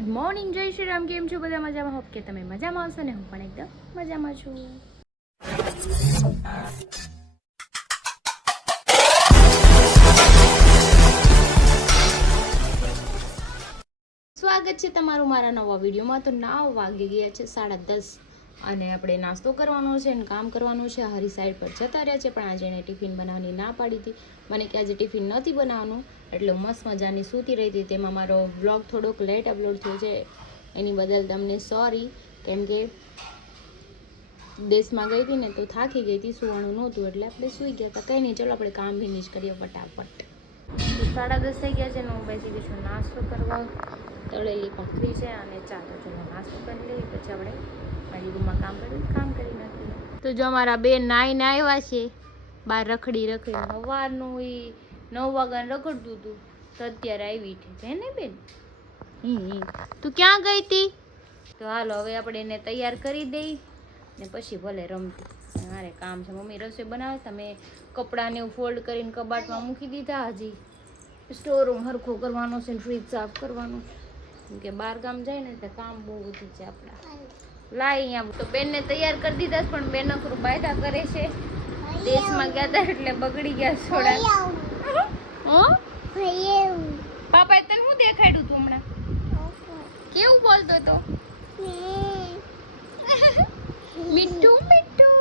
Good morning, જય શ્રી રામ. કેમ છો બધા? મજામાં? હોપ કે તમે મજામાં હશો ને હું પણ એકદમ મજામાં છું. સ્વાગત છે તમારું મારા નવા વિડીયોમાં. તો 9 વાગી ગયા છે, 10:30, અને આપણે નાસ્તો કરવાનો છે અને કામ કરવાનું છે. હરી સાઈડ પર જતા રહ્યા છે, પણ આજે એને ટિફિન બનાવવાની ના પાડી હતી મને કે આજે ટિફિન નથી બનાવવાનું, એટલે હું મસ્ત મજાની સૂતી રહી હતી. તેમાં મારો વ્લોગ થોડોક લેટ અપલોડ થયો છે, એની બદલ તમને સોરી. કેમ કે દેશમાં ગઈ હતી ને તો થાકી ગઈ હતી, સુવાનું નહોતું એટલે આપણે સૂઈ ગયા હતા. કંઈ નહીં, ચલો આપણે કામ ફિનિશ કરીએ ફટાફટ. 10:30 થઈ ગયા છે ને હું બેસી ગઈ છું નાસ્તો કરવા. તળેલી ભાખરી છે અને ચા. તો ચલો નાસ્તો કરી લઈએ, પછી આપણે મારી રૂમમાં કામ કરી નાખીએ. તો જો અમારા બેન નાઈને આવ્યા છે, બહાર રખડી સવારનું 9 વાગ્યાને રખડતું હતું તો અત્યારે આવી છે ને બેન. તું ક્યાં ગઈ હતી? તો હાલો હવે આપણે એને તૈયાર કરી દઈ ને પછી ભલે રમતી. મારે કામ છે, મમ્મી રસોઈ બનાવે. તમે કપડાને એવું ફોલ્ડ કરીને કબાટમાં મૂકી દીધા. હજી સ્ટોર રૂમ હરખો કરવાનો છે ને ફ્રીજ સાફ કરવાનું, કેમ કે બહાર ગામ જાય ને તો કામ બહુ બધું છે આપણા. લાય અહીંયા તો બેનને તૈયાર કરી દીધા, પણ બેન નખરું બાયદા કરે છે. દેશમાં ગયા હતા એટલે બગડી ગયા થોડા. પાપાએ તને શું દેખાડ્યું તું હમણાં? કેવું બોલતો તો? મીઠું મીઠું.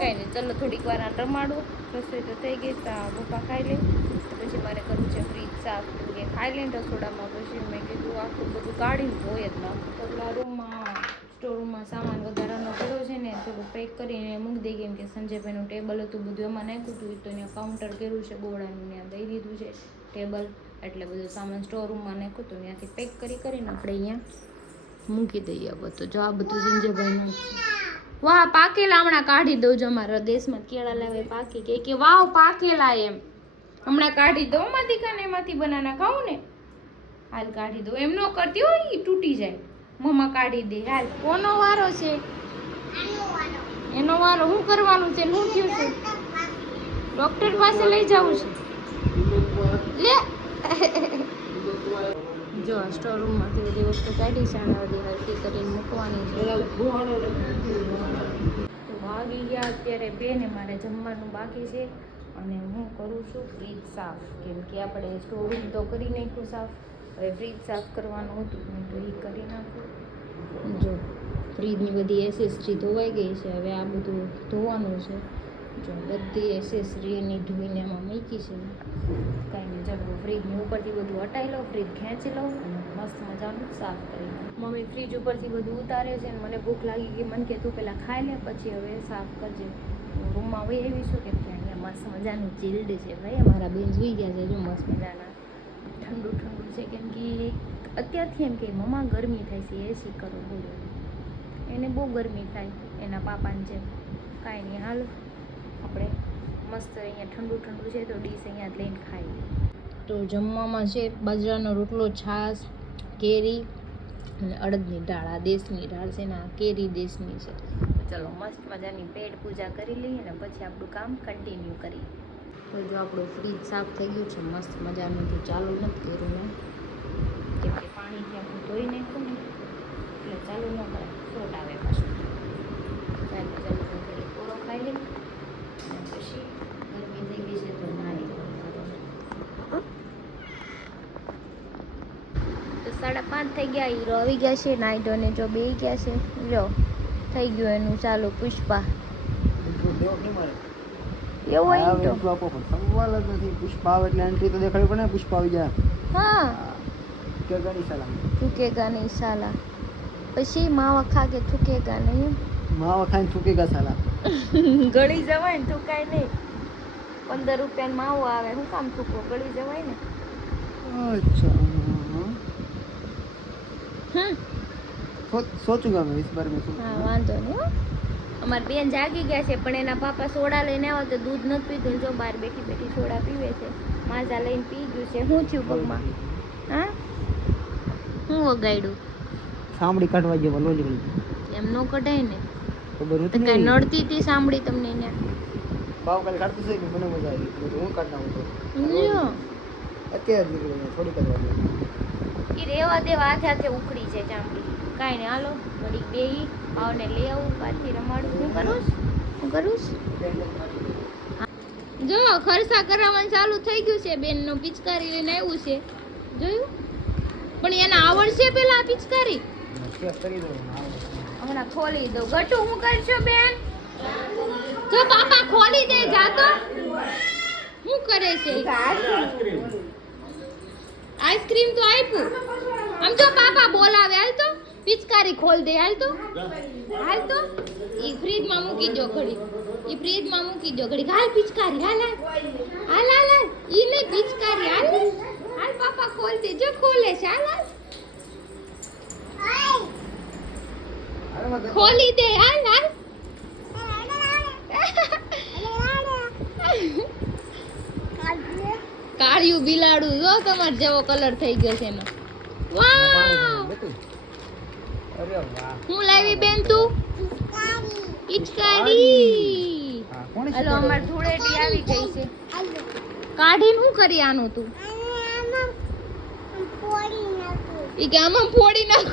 કઈ નહીં, ચલો થોડીક વાર રમાડું. રસોઈ તો થઈ ગઈ, પપ્પા ખાઈ લે પછી મારે કરવું છે ફ્રીજ સાફ. કે ખાઈ લઈને રસોડામાં, પછી મેં કીધું આખું બધું કાઢીને ધોઈ જ નાખું. પગલા રૂમમાં સ્ટોર રૂમમાં સામાન વધારાનો પડ્યો છે ને, થોડું પેક કરીને મૂકી દઈ. કેમ કે સંજયભાઈનું ટેબલ હતું, બધું એમાં નાખ્યું હતું, તો ત્યાં કાઉન્ટર કર્યું છે ગોળાનું, ત્યાં દઈ દીધું છે ટેબલ. એટલે બધું સામાન સ્ટોર રૂમમાં નાખ્યું હતું, ત્યાંથી પેક કરીને આપણે અહીંયા મૂકી દઈએ. હવે તો જો આ બધું સંજયભાઈનું વાહ પાકેલા હમણાં કાઢી દઉં. જો અમારા દેશમાં કેળા લાવે પાકી કે વાવ પાકેલા, એમ હમણાં કાઢી દઉં. માંથી કાને એમાંથી બનાના ખાવું ને, હાલ કાઢી દઉં. એમ ન કરતી હોય, એ તૂટી જાય. મમ્મા કાઢી દે. હાલ કોનો વારો છે? એનો વારો. શું કરવાનું છે? શું થયું છે? ડોક્ટર પાસે લઈ જવું છે? લે જો સ્ટોર રૂમમાંથી બધી વસ્તુ કાઢી છે અને બધી હરકી કરીને મૂકવાની છે. તો વાગી ગયા અત્યારે 2 ને મારે જમવાનું બાકી છે અને હું કરું છું ફ્રીજ સાફ. કેમ કે આપણે સ્ટોર રૂમ તો કરી નાખ્યું સાફ, હવે ફ્રીજ સાફ કરવાનું હતું તો એ કરી નાખું. જો ફ્રીજની બધી એસેસરી ધોવાઈ ગઈ છે, હવે આ બધું ધોવાનું છે. જો બધી એસેસરી એની ધોઈને એમાં મૂકી છે. કાંઈ નહીં, ચાલો ફ્રીજની ઉપરથી બધું હટાવી લઉં, ફ્રીજ ખેંચી લઉં અને મસ્ત મજાનું સાફ કરી લઉં. મમ્મી ફ્રીજ ઉપરથી બધું ઉતારે છે અને મને ભૂખ લાગી ગઈ. મને કે તું પહેલાં ખાઈ લે પછી હવે સાફ કરજે. રૂમમાં વહી આવી છું, કેમ કે અહીંયા મસ્ત મજાનું ચીલ્ડ છે ભાઈ. અમારા બેન જોઈ ગયા છે, જો મસ્ત મજાના ઠંડુ છે. કેમ કે અત્યારથી એમ કે મમ્મા ગરમી થાય છે, એસી કરો. બોલો, એને બહુ ગરમી થાય એના પાપાને છે. કાંઈ નહીં, હાલ આપણે મસ્ત અહીંયા ઠંડુ છે તો ડીશ અહીંયા જ લઈને ખાઈ. તો જમવામાં છે બાજરાનો રોટલો, છાશ, કેરી અને અડદની દાળ. આ દેશની દાળ છે ને, આ કેરી દેશની છે. તો ચલો મસ્ત મજાની પેટ પૂજા કરી લઈએ અને પછી આપણું કામ કન્ટિન્યુ કરીએ. તો જો આપણું ફ્રીજ સાફ થઈ ગયું છે મસ્ત મજાનું. તો ચાલુ નથી કર્યું મેં, કેમ કે પાણીથી આપણે ધોઈ નાખ્યું ને એટલે ચાલુ ન કરાય, શોટ આવે પાછું. ચાલો ઘરે પૂરો ખાઈ લઈ અને પછી ગરમી થઈ ગઈ છે તો નાહી લઉં. તો 5:30 થઈ ગયા, હીરો આવી ગયા છે. નાહી ધોઈને જો બે ગયા છે. લો થઈ ગયું એનું ચાલુ. પુષ્પા એવું હોય તો સવાલ જ નથી. પુષ્પા આવે એટલે એન્ટ્રી તો દેખાડી પડે ને. પુષ્પા આવી જાય. હા, ચૂકેગા નહીં સાલા. ચૂકેગા નહીં સાલા. પછી માવા ખા કે થૂકેગા નહીં. માવા ખાઈને થૂકેગા સાલા. ગળી જવાય ને થૂકાય નહીં. 15 રૂપિયાનો માવો આવે, શું કામ થૂકો? ગળી જવાય ને. અચ્છા, सोचूंगा मैं इस बारे में. હા વાંધો નહીં હો. અમારી બેન જાગી ગયા છે, પણ એના પાપા સોડા લઈને આવ્યા તો દૂધ નથી પીધું. જો બહાર બેઠી સોડા પીવે છે. માઝા લઈને પી ગયું છે. શું થયું પગમાં? હા, હું વગાડ્યું? સાંભળી કાઢવા જેવા લોલી. એમ નો કઢાય ને. ખબર તો કઈ નડતી હતી સાંભળી તમને? બાવ કાલે કાઢતું છે કે મને મજા આવી તો હું કાઢ નાખું તો લ્યો. અત્યારે જ નીકળ્યું થોડીક જ વાર ઈ રેવા દેવા હાથે ઉખડી છે ચામડી. કાંઈ નહીં, હાલો ઘડીક બેહી આવને લઈ આવું, પાછી રમાડું. હું કરું જો ખર્ચા કરાવવાનું ચાલુ થઈ ગયું છે. બેનનો પિચકારી લઈને આવ્યું છે, જોયું? પણ એને આવડશે પેલા આ પિચકારી? ચેક કરી દઉં હમણાં ખોલી દઉં. ગટુ હું કરશો બેન? જો પાપા ખોલી દે, જા તો. શું કરે છે? આઈસ્ક્રીમ તો આપ્યું. આમ જો પાપા બોલાવે, હાલ તો પિચકારી ખોલ દે, હાલ તો. ઈ ફ્રીજમાં મૂકી દો ઘડી. હાલ પિચકારી, હાલ ઈ નહીં પિચકારી, હાલ પાપા ખોલ દે. જો ખોલે છે, હાલ ખોલી દે, હાલ કાળિયું બિલાડું જો તમાર જેવો કલર થઈ ગયો છે એનો. વાવ, અરે વાહ હું લાવી બેન તું? પિચકારી. કોણ હાલો અમાર ધૂળેટી આવી ગઈ છે. કાઢીને શું કરી આનું તું? ઈ કે આમાં ફોડી નાખ.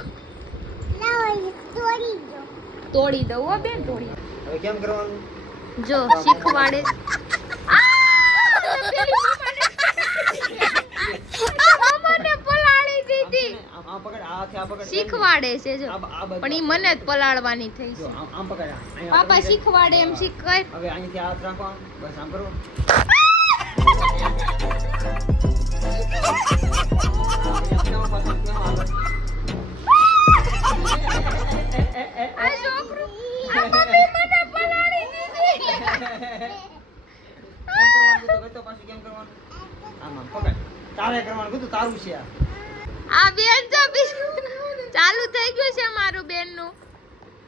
તોડી દઉં હો બેન, તોડી. હવે કેમ કરવાનું જો શીખવાડે. મને પલાળી દીધી. આમ પકડ આથી આ પકડ શીખવાડે છે જો, પણ ઈ મને જ પલાળવાની થઈ જો છે. આમ પકડ અહીંયા પાપા પકડી દે. શીખવાડે એમ શીખ કર. હવે અહીંથી હાથ રાખો બસ આમ કરો આ છોકરું આ મમ્મી મને પલાળી દીધી. કેમ કરવાનું આમ આમ પકડ તારે કરવાનું કીધું તારું છે આ બેન જો ચાલુ થઈ ગયું છે મારું બેન નું.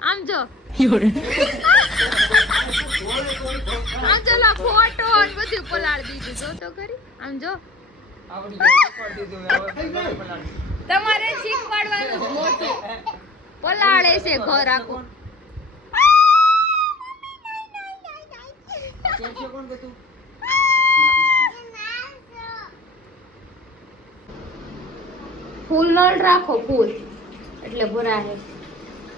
આમ જો આમ ચલો ફોટો ને બધું પલાળી દીધું. જો તો કરી આમ જો. આવડી ગયું શીખવાડી દીધું હવે પલાળી. તમારે શીખવાડવાનું જ મોટું. પલાળે છે ઘર આખું. કેમ છે કોણ કે તું ફૂલ નળ રાખો, ફૂલ એટલે ભરાય.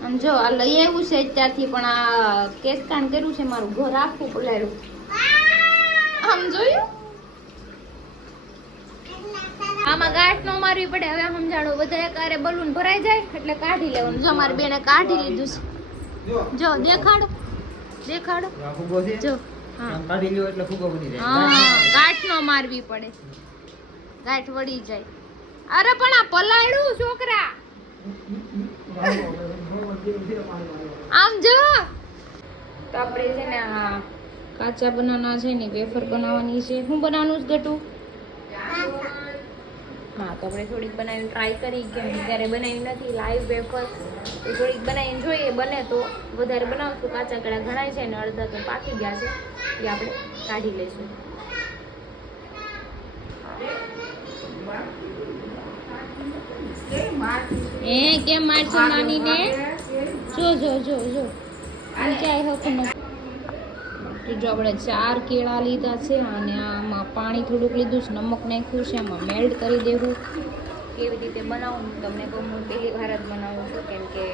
આમ જો આ લઈ આવ્યું છે ત્યાંથી, પણ આ કેસકાણ કર્યું છે મારું ઘર આખું પલાળ્યું. આમ જોયું? આમાં ગાંઠ નો મારવી પડે. હવે સમજાણું, બધા એકારે બલૂન ભરાઈ જાય એટલે કાઢી લેવાનું. જો મારી બેને કાઢી લીધું છે. જો દેખાડો આ ફૂગો છે જો. હા આમ કાઢી લ્યો એટલે ફૂગો બની જાય હા, ગાંઠ નો મારવી પડે, ગાંઠ વળી જાય. અરે પણ આ પલાળ્યું છોકરા. આમ જો તો આપણે છે ને આ કાચા બનાના છે ને વેફર બનાવવાની છે. શું બનાવવાનું છે ગટુ? હા, તો આપણે થોડીક બનાવીને ટ્રાય કરી, કેમ કે ત્યારે બનાવી નથી લાઈવ વેફર. તો થોડીક બનાવીને જોઈએ, બને તો વધારે બનાવશું. કાચા કડા ઘણા છે ને અડધા તો પાકી ગયા છે, એ આપણે કાઢી લઈશું. કેમ મારছো નાની ને? જો ઊંચાઈ હક નથી. જો આપણે 4 કેળા લીધા છે અને આમાં પાણી થોડુંક લીધું છે, નમક નાખ્યું છે, આમાં મેલ્ટ કરી દેવું. કેવી રીતે બનાવું તમને કહું, હું પહેલી વાર જ બનાવું છું, કેમ કે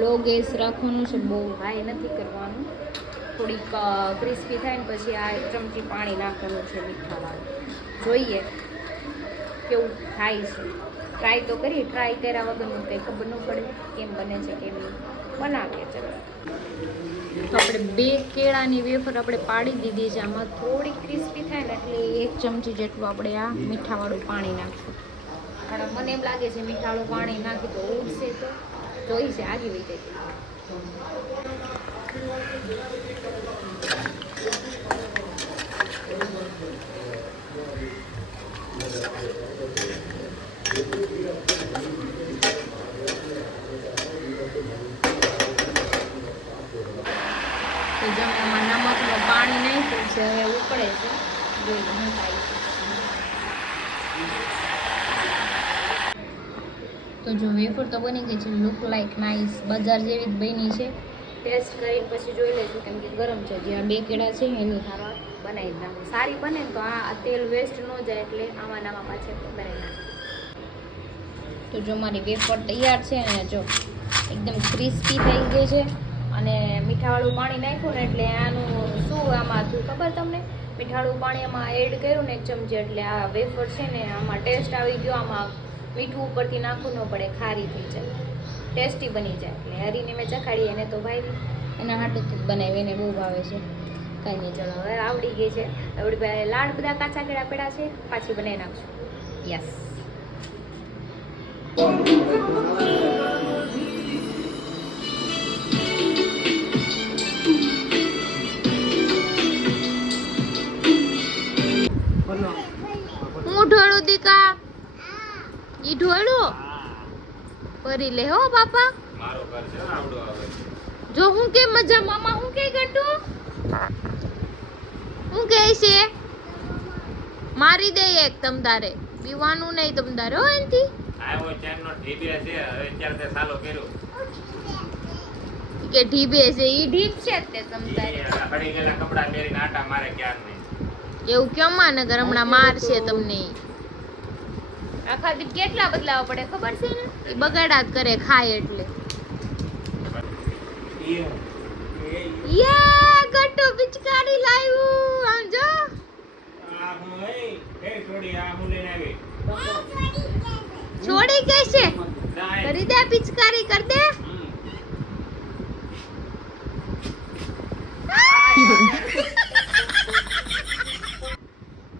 લો ગેસ રાખવાનું છે, બહુ હાઈ નથી કરવાનું. થોડીક ક્રિસ્પી થાય ને પછી આ 1 ચમચી પાણી નાખવાનું છે મીઠાવાળું. જોઈએ કેવું થાય છે. ટ્રાય તો કરી, ટ્રાય કર્યા વગરનું કંઈ ખબર ન પડે કેમ બને છે કેમ નહીં. બનાવીએ ચલો. તો આપણે 2 કેળાની વેફર આપણે પાડી દીધી છે. આમાં થોડી ક્રિસ્પી થાય ને એટલે 1 ચમચી જેટલું આપણે આ મીઠાવાળું પાણી નાખશું. પણ મને એમ લાગે છે મીઠાવાળું પાણી નાખી તો ઉડશે, તો જોઈ છે આગી વઈ જાય. તો જો એમાં નમકનું પાણી નાખ્યું છે, હવે ઉકળે છે. જોઈ શું થાય છે. તો જો વેફર તો બની ગઈ છે, લુક લાઈક નાઈસ, બજાર જેવી જ બની છે. ટેસ્ટ કરીને પછી જોઈ લેજો કેમ કે ગરમ છે. જે આ 2 કેળા છે એની સારવાર બનાવી જ નાખું. સારી બને ને તો આ તેલ વેસ્ટ ન જાય એટલે આમાં નામાં પાછળ બનાવી નાખું. તો જો મારી વેફર તૈયાર છે અને જો એકદમ ક્રિસ્પી થઈ ગઈ છે. અને મીઠાવાળું પાણી નાખ્યું ને એટલે આનું શું આમાં થયું ખબર તમને? મીઠાવાળું પાણી આમાં એડ કર્યું ને 1 ચમચી એટલે આ વેફર છે ને આમાં ટેસ્ટ આવી ગયો. આમાં મીઠું ઉપરથી નાખવું ન પડે, ખારી થઈ જાય, ટેસ્ટી બની જાય. એટલે હરીને મેં ચખાડી એને તો ભાઈ એના હાટું બનાવી, એને બહુ ભાવે છે. કાંઈ નહીં, ચલો હવે આવડી ગઈ છે. આવડી લાડ બધા કાચા કેળા પેડા છે, પાછી બનાવી નાખશું. યસ. હું ઢોળું દીકા, ઈ ઢોળું પરી લે હો બાપા. મારો ઘર છે આવડો આવે જો હું કે મજા મામા હું કે ગટુ હું કે છે મારી દે એક તમ તારે પીવાનું નહીં તમ તારે હો એનથી. આવો ચેન નો ઢીબે છે હવે ચાર તે સાલો કર્યો કે ઢીબે છે ઈ ઢીબ છે તે તમ તારે હડી ગયેલા કપડા પહેરીને આટા મારે ક્યાર નહીં. એવું કેમ માનગર હમણાં મારશે તમને. આખા દી કેટલા બદલાવા પડે ખબર છે ને? એ બગાડા જ કરે ખાય એટલે. યે ગટુ પિચકારી લાવ્યું આમ જો. આ હું એ છોડી આ હું લઈને આવી છોડી કેસે દાય કરી દે પિચકારી કર દે.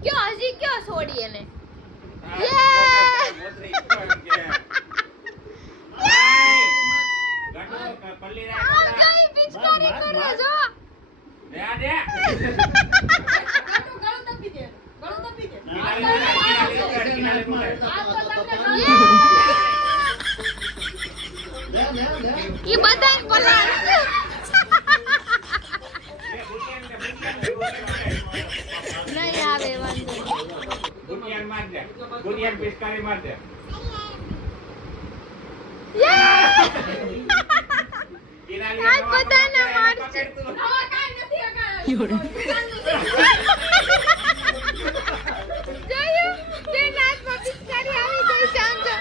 ક્યો હજી ક્યો છોડી એને? પિચકારી કરે જો. ઈ બધાય પલાળ નહીં આવે વાંધો ગુટિયાન માર દે ગુટિયાન પિચકારી માર દે આજ બધાને મારશે. જોયું તે નાચમાં પિચકારી આવી ગઈ છે આમ જો.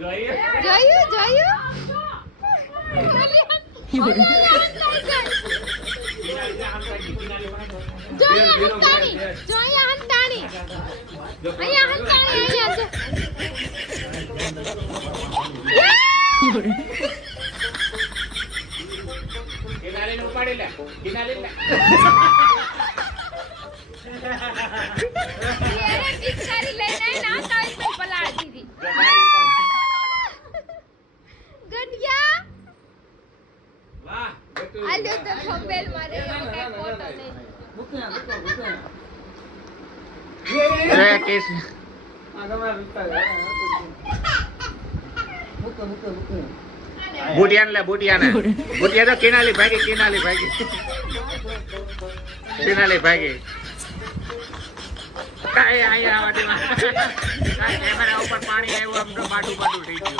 જોઈએ જોયું જોયું અહીંયા હંતાણી અહીંયા જો. કિનારીને ઉપાડી લે કિનારી લે એને પિચકારી લઈને ના તાઈ પર પલાળ દીધી. ગડિયા વાહ ગટુ આલ્યો તો થંબેલ મારે એવો કઈ ફોટો નહીં. રે કેસ બુટિયાન લે બુટિયાને બુટિયા તો કિનાલી ભાગી કિનાલી ભાગી કાઈ આયા વાડીમાં કાઈ કેમેરા ઉપર પાણી આવ્યું આમ તો બાટું થઈ ગયું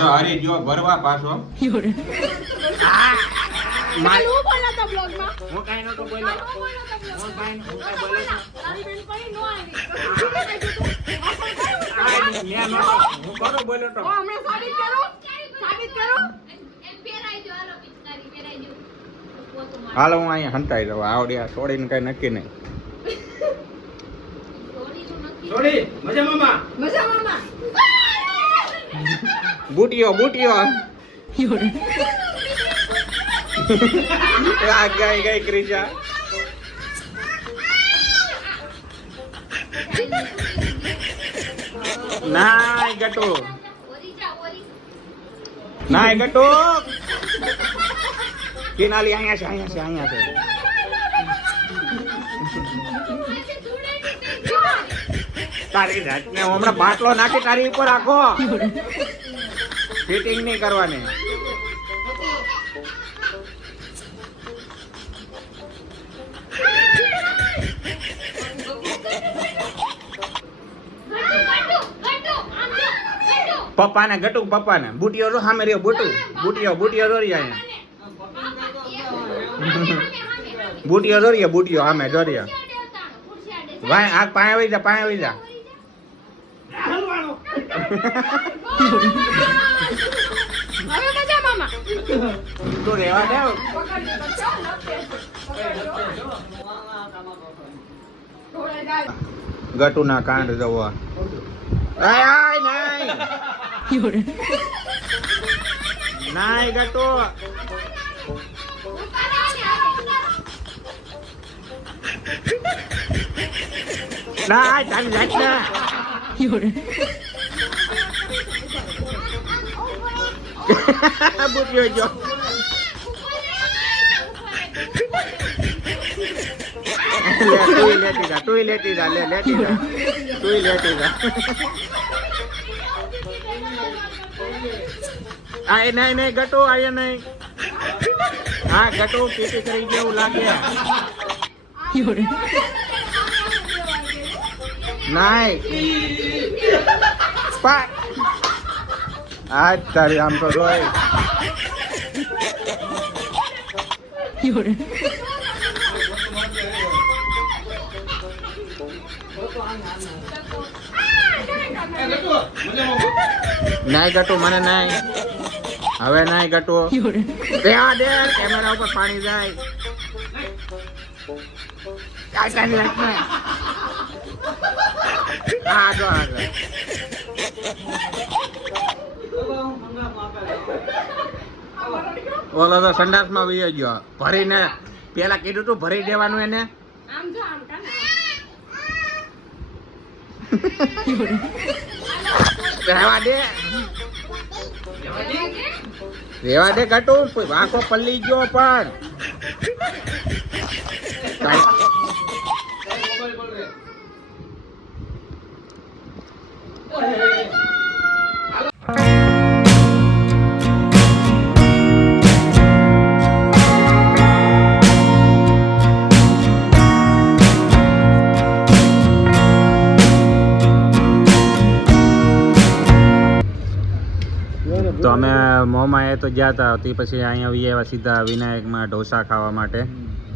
જો હરી જો ભરવા પાછો ચાલુ બોલા તો બ્લોગ માં હું કાઈ નતો બોલ્યો હું કાઈ બોલ્યો તારી બેન પડી નો આવી. હું કરો બોલ્યો તો હમણાં સાબિત કરો એમ પેરાઈ જો હાલો પિચકારી પેરાઈ જો. હાલો હું અહીંયા હંતાઈ જાઉં આવડ્યા છોડીને કઈ નક્કી નહીં છોડી મજા મામા બુટિયો આ ગઈ ક્રિશા નાય ગટુ કિનાલી અહીંયા છે તારી જાતને હમણાં બાટલો નાખી તારી ઉપર રાખો ફિટિંગ નહીં કરવાની પપ્પાને ગટુ પપ્પાને બુટિયો રો સામે રહ્યો બુટિયો રોરી અહીંયા બુટિયો રોરીએ બુટિયો સામે જોરિયા વાય આ પાય આવી જા તો રેવા દે ગટુ ના કાંડ જવા નાય ગટુ નાય ચાલી જાય ના બુટિયો જો તું લેતી જા આ નહીં ગટુ આયા નહીં હા ગટુ પીટી કરી જેવું લાગે નાય આ તારી આમ તો રોય નાય ગટુ મને નાય હવે નાય ગટુ રેવા દે કેમેરા ઉપર પાણી જાય ઓલો તો સંડાસ માં વહી ગયો ભરીને પેલા કીધું તું ભરી દેવાનું એને રેવા દે ગટુ વાંકો પલ્લી ગયો પણ તો અમે મોમાં એ તો ગયા હતા તે પછી અહીંયા આવ્યા સીધા વિનાયકમાં ઢોસા ખાવા માટે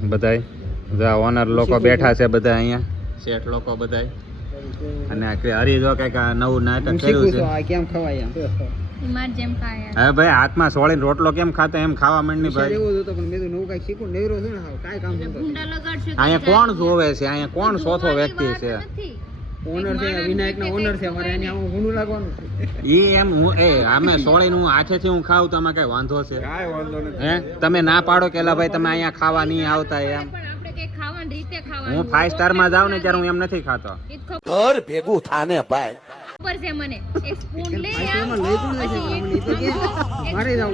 બધાય ઓનર લોકો બેઠા છે બધા અહીંયા શેઠ લોકો બધાય અને હરી જો કઈક નવું નાટક કર્યું છે કેમ ખવાય હવે ભાઈ હાથમાં સોળીને રોટલો કેમ ખાતા એમ ખાવા માંડી ભાઈ અહીંયા કોણ જોવે છે અહીંયા કોણ ચોથો વ્યક્તિ છે ઓનર છે વિનાયકના ઓનર છે અમારે એને આવું ગુનું લાગવાનું ઈ એમ હું આમે સોળીને હું હાથેથી હું ખાઉં તો આમાં કઈ વાંધો છે કાઈ વાંધો નથી હે તમે ના પાડો કે ભાઈ તમે અહીંયા ખાવા નહીં આવતા એમ આપણે કે ખાવાની રીતે ખાવાનું હું 5 સ્ટાર માં જાઉં ને ત્યારે હું એમ નથી ખાતો ઘર ભેગું થાને ભાઈ ખબર છે મને એક સ્પૂન લઈ આવ મારે જાવ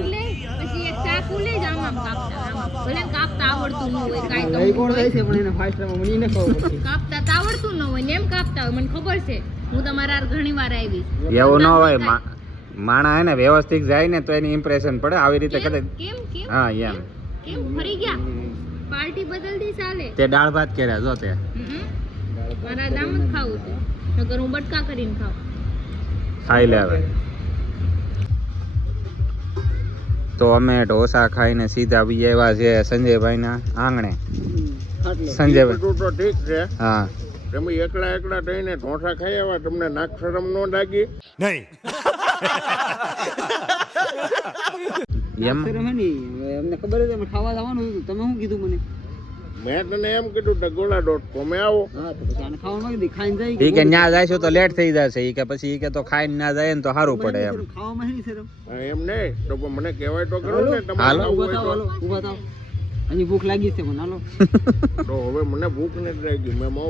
પછી એક ચાકુ લઈ જાવ આમ કાપતા ભલે કાપતા આવડતું ન હોય કાઈ તો લઈ કોણ જાય છે પણ એને 5 સ્ટાર માં મને ન ખબર કાપતા આવડતું ન હોય ને એમ કાપતા હોય મને ખબર છે હું તમારા ઘણી વાર આવી એવું ન હોય માણા હે ને વ્યવસ્થિત જાય ને તો એની ઇમ્પ્રેશન પડે આવી રીતે કદાચ કેમ હા એમ કેમ ફરી ગયા પાર્ટી બદલતી ચાલે તે દાળ ભાત કર્યા જો તે મારા દામ જ ખાવું છે નકર હું બટકા કરીને ખાવ ખાઈ લે હવે તો અમે ઢોસા ખાઈને સીધા આવી આવ્યા છે સંજયભાઈના આંગણે સંજયભાઈ તો ઠીક છે હા તમે એકલા થઈને ઢોસા ખાઈ આવ્યા તમને નાક શરમ ન લાગી નહીં એમ અમને ખબર છે અમે ખાવા જવાનું હતું તમે શું કીધું મને મેં તને એમ કીધું કે .com આવો હા તો પછી આને ખાવાનું માંગી ખાઈને જાય ઈ કે ન્યા જાય તો લેટ થઈ જશે ઈ કે પછી ઈ કે તો ખાઈને ના જાય ને તો સારું પડે એમ ખાવામાં નહીં શરમ એમ નહીં તો મને કહેવાય તો કરો ને તમારે ઉભા થાવ અહીં ભૂખ લાગી છે મને હાલો તો હવે મને ભૂખ નથી લાગી મેં મોં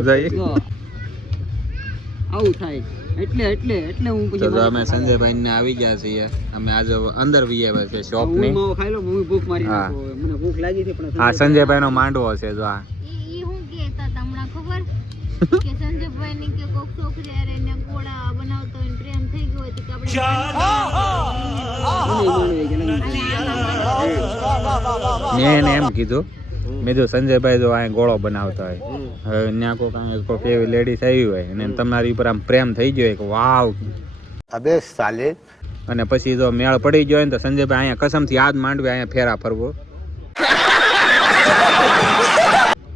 આવું થાય એટલે હું પછી તો અમે સંજયભાઈ ને આવી ગયા છીએ અમે આજે અંદર વિયા છે શોપ ની હું ખાઈ લો હું ભૂખ મારી નાખો મને ભૂખ લાગી છે પણ આ સંજયભાઈ નો માંડવો છે જો આ ઈ હું કેતા તમને ખબર કે સંજયભાઈ ને કે કોક છોકરી અરે ને ગોળા બનાવતો હોય પ્રેમ થઈ ગયો હોય તો આપણે મેં એમ કીધું મેં જો સંજયભાઈ જો આ ગોળો બનાવતા હોય હવે ત્યાં કોઈક એવી લેડીઝ આવી હોય અને તમારી ઉપર આમ પ્રેમ થઈ ગયો કે વાવ અબે સાલે અને પછી જો મેળ પડી ગયો ને તો સંજયભાઈ અહીંયા કસમથી યાદ માંડવી અહીંયા ફેરા ફરવો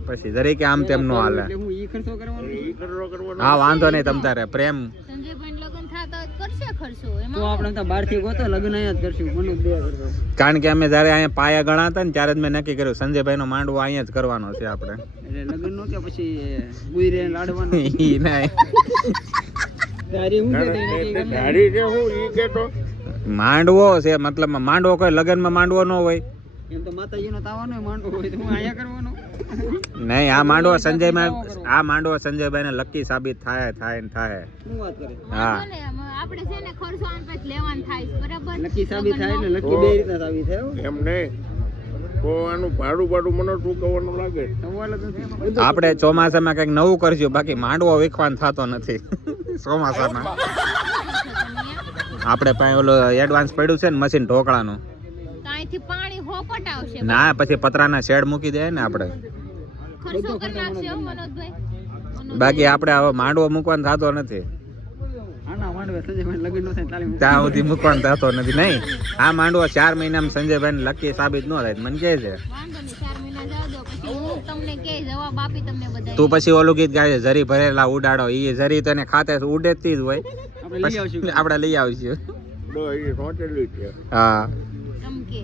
પછી દરેકે આમ તેમ નો હાલે. એટલે હું ઈ ખર્ચો કરવાનો હા વાંધો નહીં તમ તારે પ્રેમ સંજયભાઈ લગ્ન થતા હોય તો કરશે ખર્ચો તો એમાં આપણે તો બહારથી ગોતો લગ્ન અહીંયા જ કરશું મનુ બે કરતો કારણ કે અમે જ્યારે અહીંયા પાયા ગણા હતા ને ત્યારે જ મેં નક્કી કર્યું સંજયભાઈનો માંડવો અહીંયા જ કરવાનો છે આપણે. એટલે લગ્ન નો કે પછી ગુઈરે લાડવાનું ઈ નહીં તારી હું કે માંડવો છે મતલબ માંડવો કોઈ લગ્નમાં માંડવો ન હોય એમ તો માતાજીનો તાવાનો માંડવો હોય તો હું અહીંયા કરવાનો નહીં. આ માંડવો સંજયભાઈ ને લકી સાબિત થાય ને થાય. શું વાત કરે હા વાંધો નહીં, આપણે છે ને ખર્ચો આને પછી લેવાનું થાય છે, બરાબર લકી સાબિત થાય એટલે લકી બે રીતના સાબિત થાય હો. એમ નહીં તો આનું ભાડું મને ચૂકવવાનું લાગે. સવાલ જ નથી આપણે ચોમાસામાં કઈક નવું કરશું બાકી માંડવો વિખવાન થતો નથી ચોમાસામાં. આપણે પાસે ઓલો એડવાન્સ પડ્યું છે ને મશીન ઢોકળાનું. કાંઈથી પાણી હોપટ આવશે ના પછી પતરાના શેડ મૂકી દે ને આપણે. ખર્ચો કરી નાખશે હો મનોજભાઈ. બાકી આપણે હવે માંડવો મૂકવાનો થતો નથી. આના માંડવે સંજયભાઈ લગ્ન નો થાય તાલીમ ત્યાં સુધી મૂકવાનો થતો નથી. નહીં આ માંડવો 4 મહિનામાં સંજયભાઈ લકી સાબિત ન થાય મને કહે છે. વાંધો નહીં, 4 મહિના જાવ દો પછી હું તમને કે જવાબ આપી તમને બધા. તું પછી ઓલું ગીત ગાય છે જરી ભરેલા ઉડાડો ઈ જરી તને ખાતે ઉડેતી જ હોય આપણે લઈ આવશું આપણે લઈ આવીશું. એ સોચેલી છે. હા ચમકે